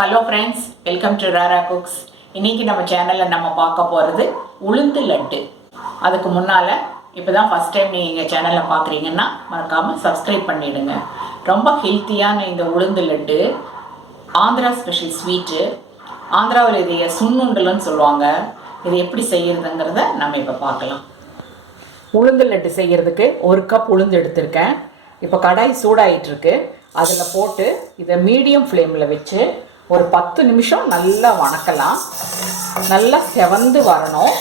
Hello friends, welcome to Rara cooks. இன்றைக்கி நம்ம சேனலில் நம்ம பார்க்க போகிறது உளுந்து லட்டு. அதுக்கு முன்னால் இப்போ தான் ஃபஸ்ட் டைம் நீங்கள் எங்கள் சேனலில் பார்க்குறீங்கன்னா மறக்காமல் சப்ஸ்கிரைப் பண்ணிவிடுங்க. ரொம்ப ஹெல்த்தியான இந்த உளுந்து லட்டு ஆந்திரா ஸ்பெஷல் ஸ்வீட்டு. ஆந்திராவில் இதைய சுண்ணுண்டல்னு சொல்லுவாங்க. இது எப்படி செய்கிறதுங்கிறத நம்ம இப்போ பார்க்கலாம். உளுந்து லட்டு செய்கிறதுக்கு 1 கப் உளுந்து எடுத்திருக்கேன். இப்போ கடாய் சூடாயிட்டிருக்கு. அதில் போட்டு இதை மீடியம் ஃப்ளேமில் வச்சு ஒரு 10 நிமிஷம் நல்லா வணக்கலாம். நல்லா செவந்து வரணும்,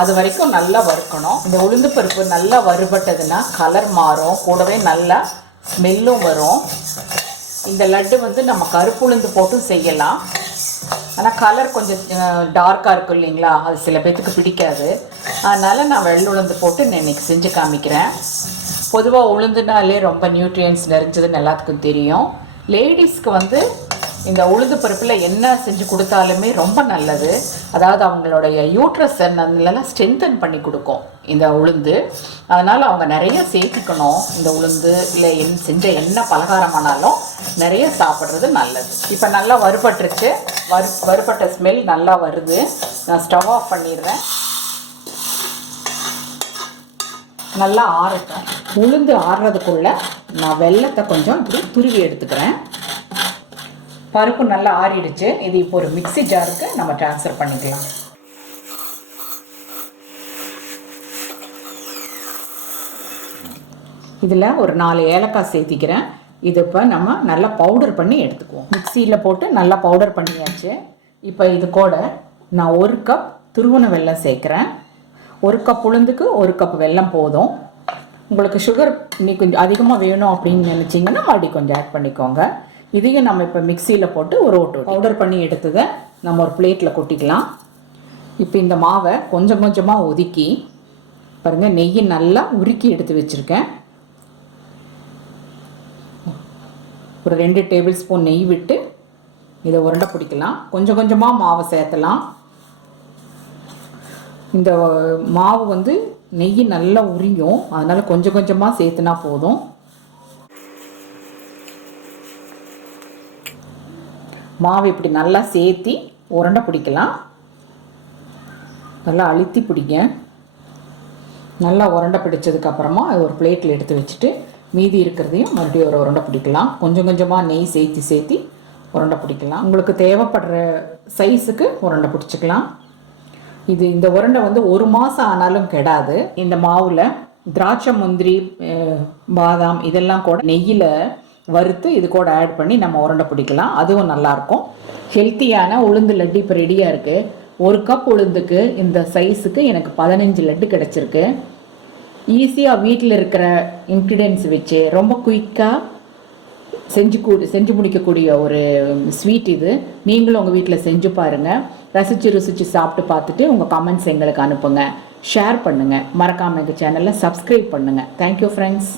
அது வரைக்கும் நல்லா வறுக்கணும். இந்த உளுந்து பருப்பு நல்லா வறுபட்டதுன்னா கலர் மாறும், கூடவே நல்லா ஸ்மெல்லும் வரும். இந்த லட்டு நம்ம கருப்பு உளுந்து போட்டும் செய்யலாம். ஆனால் கலர் கொஞ்சம் டார்க்காக இருக்கும் இல்லைங்களா, அது சில பேர்த்துக்கு பிடிக்காது. அதனால் நான் வெள்ளை உளுந்து போட்டு நான் இன்றைக்கி செஞ்சு காமிக்கிறேன். பொதுவாக உளுந்துனாலே ரொம்ப நியூட்ரியன்ஸ் நிறைஞ்சதுன்னு எல்லாத்துக்கும் தெரியும். லேடிஸ்க்கு இந்த உளுந்து பருப்பில் என்ன செஞ்சு கொடுத்தாலுமே ரொம்ப நல்லது. அதாவது அவங்களுடைய யூட்ரஸ் அதெல்லாம் ஸ்ட்ரென்தன் பண்ணி கொடுக்கும் இந்த உளுந்து. அதனால் அவங்க நிறைய சேர்த்திக்கணும். இந்த உளுந்து இல்லை செஞ்ச என்ன பலகாரமானாலும் நிறைய சாப்பிட்றது நல்லது. இப்போ நல்லா வறுபட்டுருச்சு. வறுபட்ட ஸ்மெல் நல்லா வருது. நான் ஸ்டவ் ஆஃப் பண்ணிடுறேன். நல்லா ஆறட்டும். உளுந்து ஆறுறதுக்குள்ளே நான் வெல்லத்தை கொஞ்சம் இப்படி துருவி எடுத்துக்கிறேன். பருப்பு நல்லா ஆறிடுச்சு. இது இப்போ ஒரு மிக்ஸி ஜாருக்கு நம்ம ட்ரான்ஸ்ஃபர் பண்ணிக்கலாம். இதில் ஒரு 4 ஏலக்காய் சேர்த்திக்கிறேன். இது இப்போ நம்ம நல்லா பவுடர் பண்ணி எடுத்துக்குவோம். மிக்சியில் போட்டு நல்லா பவுடர் பண்ணியாச்சு. இப்போ இது கூட நான் 1 கப் துருவன வெல்லம் சேர்க்குறேன். 1 கப் உளுந்துக்கு 1 கப் வெல்லம் போதும். உங்களுக்கு சுகர் இன்னைக்கு கொஞ்சம் அதிகமாக வேணும் அப்படின்னு நினச்சிங்கன்னா மறுபடியும் கொஞ்சம் ஆட் பண்ணிக்கோங்க. இதையும் நம்ம இப்போ மிக்சியில் போட்டு ஒரு ஓட்டு பவுடர் பண்ணி எடுத்ததை நம்ம ஒரு பிளேட்டில் கொட்டிக்கலாம். இப்போ இந்த மாவை கொஞ்சம் கொஞ்சமாக ஒதுக்கி பாருங்கள், நெய்யை நல்லா உருக்கி எடுத்து வச்சுருக்கேன். ஒரு 2 டேபிள் ஸ்பூன் நெய் விட்டு இதை உருண்டை பிடிக்கலாம். கொஞ்சம் கொஞ்சமாக மாவை சேர்த்தலாம். இந்த மாவு நெய் நல்லா உரியும், அதனால் கொஞ்சம் கொஞ்சமாக சேர்த்துனா போதும். மாவு இப்படி நல்லா சேர்த்தி உருண்டை பிடிக்கலாம். நல்லா அழுத்தி பிடிங்க. நல்லா உருண்டை பிடிச்சதுக்கப்புறமா ஒரு பிளேட்டில் எடுத்து வச்சுட்டு மீதி இருக்கிறதையும் மறுபடியும் ஒரு உருண்டை பிடிக்கலாம். கொஞ்சம் கொஞ்சமாக நெய் சேர்த்தி உருண்டை பிடிக்கலாம். உங்களுக்கு தேவைப்படுற சைஸுக்கு உருண்டை பிடிச்சிக்கலாம். இந்த உருண்டை 1 மாதம் ஆனாலும் கெடாது. இந்த மாவில் திராட்சை, முந்திரி, பாதாம் இதெல்லாம் கூட நெய்யில் வறுத்து இது கூட ஆட் பண்ணி நம்ம உருண்டை பிடிக்கலாம். அதுவும் நல்லாயிருக்கும். ஹெல்த்தியான உளுந்து லட்டு இப்போ ரெடியாக இருக்குது. 1 கப் உளுந்துக்கு இந்த சைஸுக்கு எனக்கு 15 லட்டு கிடச்சிருக்கு. ஈஸியாக வீட்டில் இருக்கிற இன்க்ரீடியன்ஸ் வச்சு ரொம்ப குயிக்காக செஞ்சு முடிக்கக்கூடிய ஒரு ஸ்வீட் இது. நீங்களும் உங்கள் வீட்டில் செஞ்சு பாருங்கள். ருசித்து சாப்பிட்டு பார்த்துட்டு உங்கள் கமெண்ட்ஸ் எங்களுக்கு அனுப்புங்க. ஷேர் பண்ணுங்கள். மறக்காமல் எங்கள் சேனலில் சப்ஸ்கிரைப் பண்ணுங்கள். Thank you friends.